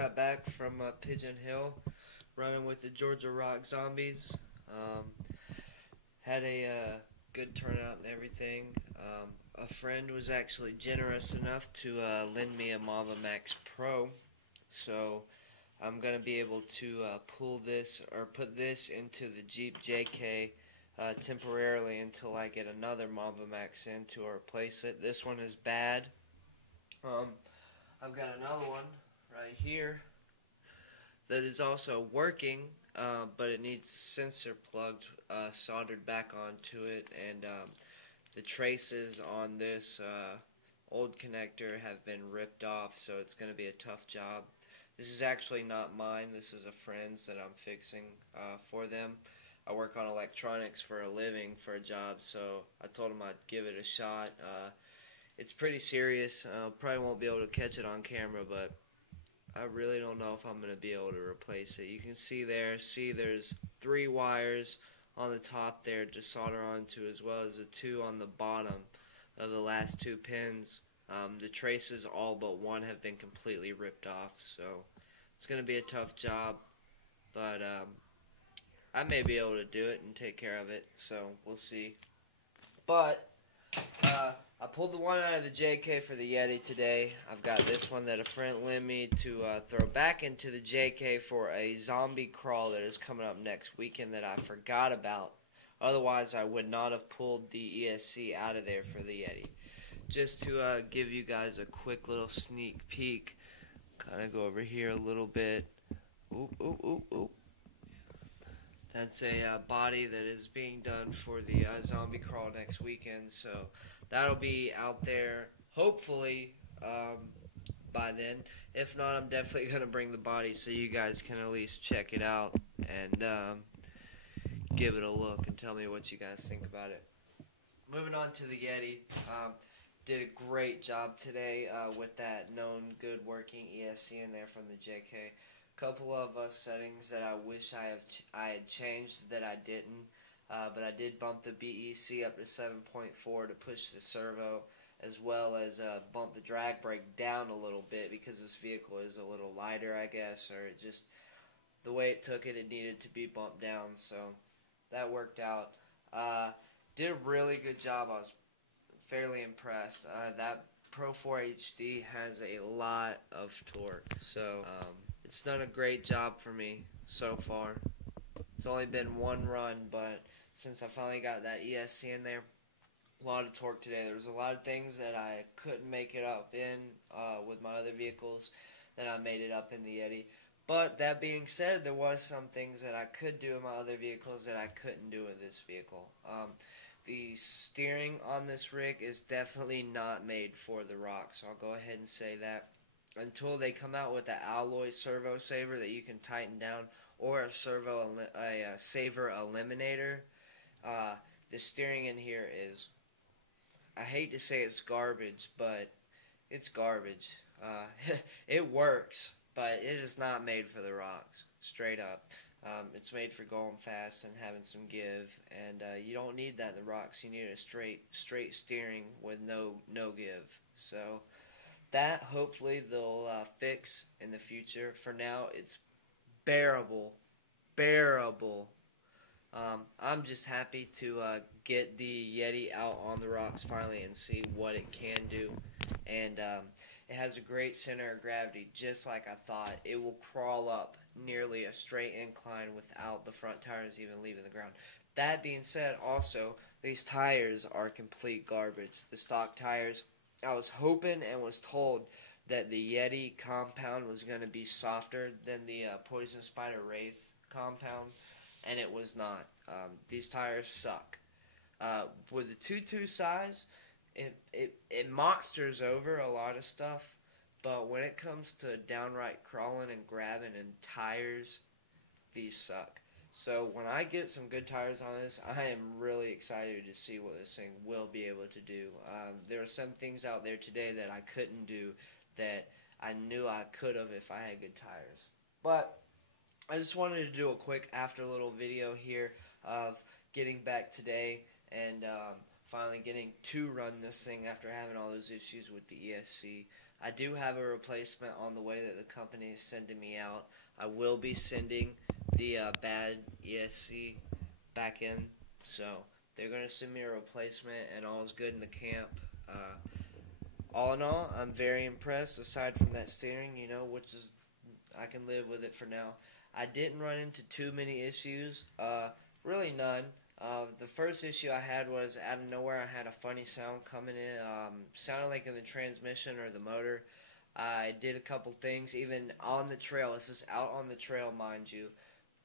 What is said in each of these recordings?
got back from Pigeon Hill, running with the Georgia Rock Zombies. Had a good turnout and everything. A friend was actually generous enough to lend me a Mamba Max Pro, so I'm going to be able to pull this or put this into the Jeep JK temporarily until I get another Mamba Max in to replace it. This one is bad. I've got another one right here that is also working, but it needs sensor plugged, soldered back onto it, and the traces on this old connector have been ripped off, so it's going to be a tough job. This is actually not mine. This is a friend's that I'm fixing for them. I work on electronics for a living for a job, so I told him I'd give it a shot. It's pretty serious. Probably won't be able to catch it on camera, but I really don't know if I'm going to be able to replace it. You can see there's 3 wires on the top there to solder onto, as well as the 2 on the bottom of the last 2 pins. The traces, all but 1, have been completely ripped off, so it's going to be a tough job, but I may be able to do it and take care of it, so we'll see. But I pulled the one out of the JK for the Yeti today. I've got this one that a friend lent me to throw back into the JK for a zombie crawl that is coming up next weekend that I forgot about. Otherwise, I would not have pulled the ESC out of there for the Yeti. Just to give you guys a quick little sneak peek. Kind of go over here a little bit. Oop, oop, oop, oop. That's a body that is being done for the zombie crawl next weekend, so that'll be out there hopefully by then. If not, I'm definitely going to bring the body so you guys can at least check it out and give it a look and tell me what you guys think about it. Moving on to the Yeti. Did a great job today with that known good working ESC in there from the JK. Couple of settings that I wish I had changed that I didn't, but I did bump the BEC up to 7.4 to push the servo, as well as bump the drag brake down a little bit because this vehicle is a little lighter, I guess, or it just, the way it took it, it needed to be bumped down, so that worked out. Did a really good job. I was fairly impressed. That Pro 4 HD has a lot of torque, so it's done a great job for me so far. It's only been one run, but since I finally got that ESC in there, a lot of torque today. There was a lot of things that I couldn't make it up in with my other vehicles that I made it up in the Yeti. But that being said, there was some things that I could do in my other vehicles that I couldn't do with this vehicle. The steering on this rig is definitely not made for the rock, so I'll go ahead and say that. Until they come out with an alloy servo saver that you can tighten down, or a saver eliminator, the steering in here is, I hate to say it's garbage, but it's garbage. It works, but it is not made for the rocks, straight up. It's made for going fast and having some give, and you don't need that in the rocks. You need a straight steering with no give. So that hopefully they'll fix in the future. For now, it's bearable. I'm just happy to get the Yeti out on the rocks finally and see what it can do. And it has a great center of gravity, just like I thought. It will crawl up nearly a straight incline without the front tires even leaving the ground. That being said, also, these tires are complete garbage. The stock tires, I was hoping and was told that the Yeti compound was going to be softer than the Poison Spider Wraith compound, and it was not. These tires suck. With the 2.2 size, it monsters over a lot of stuff, but when it comes to downright crawling and grabbing and tires, these suck. So when I get some good tires on this, I am really excited to see what this thing will be able to do. There are some things out there today that I couldn't do that I knew I could have if I had good tires. But I just wanted to do a quick after little video here of getting back today and finally getting to run this thing after having all those issues with the ESC. I do have a replacement on the way that the company is sending me out. I will be sending the bad Yeti back in, so they're going to send me a replacement, and all is good in the camp. All in all, I'm very impressed, aside from that steering, which is, I can live with it for now. I didn't run into too many issues, really none. The first issue I had was out of nowhere I had a funny sound coming in, sounded like in the transmission or the motor. I did a couple things, even on the trail. This is out on the trail, mind you.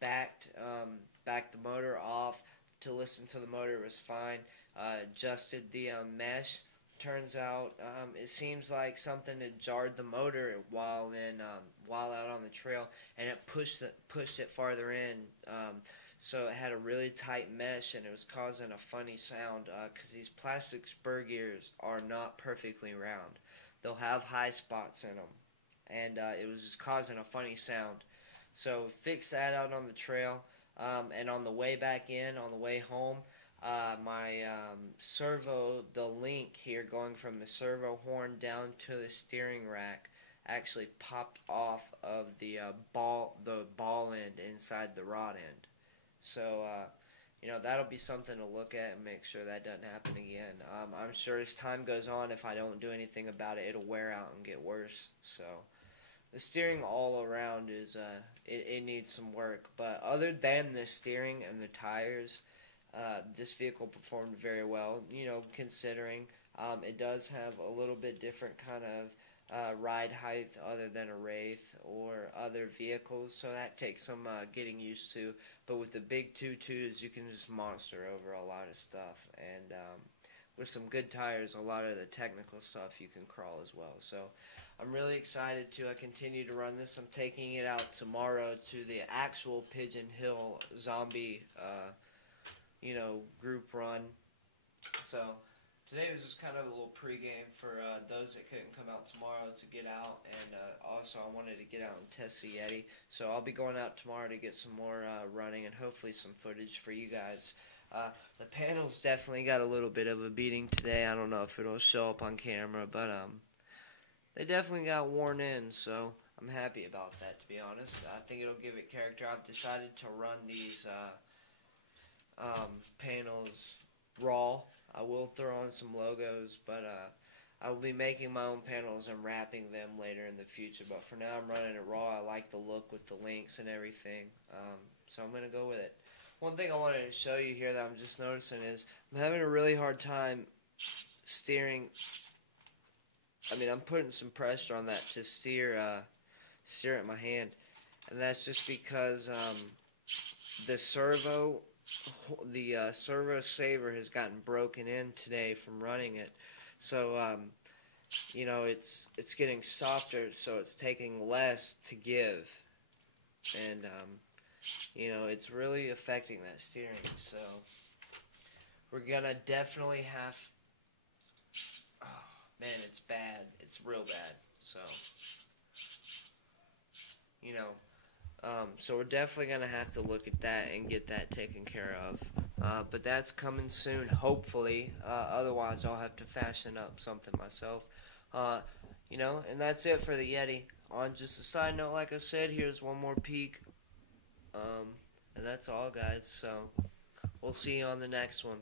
Backed the motor off to listen to the motor. It was fine. Adjusted the mesh. Turns out it seems like something had jarred the motor while out on the trail, and it pushed it farther in. So it had a really tight mesh, and it was causing a funny sound because these plastic spur gears are not perfectly round. They'll have high spots in them, and it was just causing a funny sound. So fix that out on the trail, and on the way back in, on the way home, my servo, the link here going from the servo horn down to the steering rack, actually popped off of the ball end inside the rod end. So, that'll be something to look at and make sure that doesn't happen again. I'm sure as time goes on, if I don't do anything about it, it'll wear out and get worse. So, the steering all around is, it needs some work. But other than the steering and the tires, this vehicle performed very well, considering it does have a little bit different kind of ride height other than a Wraith or other vehicles, so that takes some getting used to. But with the big 2.2s, you can just monster over a lot of stuff, and with some good tires, a lot of the technical stuff you can crawl as well. So I'm really excited to continue to run this. I'm taking it out tomorrow to the actual Pigeon Hill zombie group run. So today was just kind of a little pregame for those that couldn't come out tomorrow to get out, and also I wanted to get out and test the Yeti. So I'll be going out tomorrow to get some more running and hopefully some footage for you guys. The panels definitely got a little bit of a beating today. I don't know if it'll show up on camera, but they definitely got worn in, so I'm happy about that, to be honest. I think it'll give it character. I've decided to run these panels raw. I will throw on some logos, but I will be making my own panels and wrapping them later in the future. But for now, I'm running it raw. I like the look with the links and everything, so I'm going to go with it. One thing I wanted to show you here that I'm just noticing is I'm having a really hard time steering. I mean, I'm putting some pressure on that to steer it my hand, and that's just because the servo saver has gotten broken in today from running it. So it's getting softer, so it's taking less to give, and it's really affecting that steering. So we're gonna definitely have. Oh man, it's bad. It's real bad. So so we're definitely going to have to look at that and get that taken care of. But that's coming soon, hopefully. Otherwise, I'll have to fashion up something myself. And that's it for the Yeti. On just a side note, like I said, here's one more peek. And that's all, guys. So we'll see you on the next one.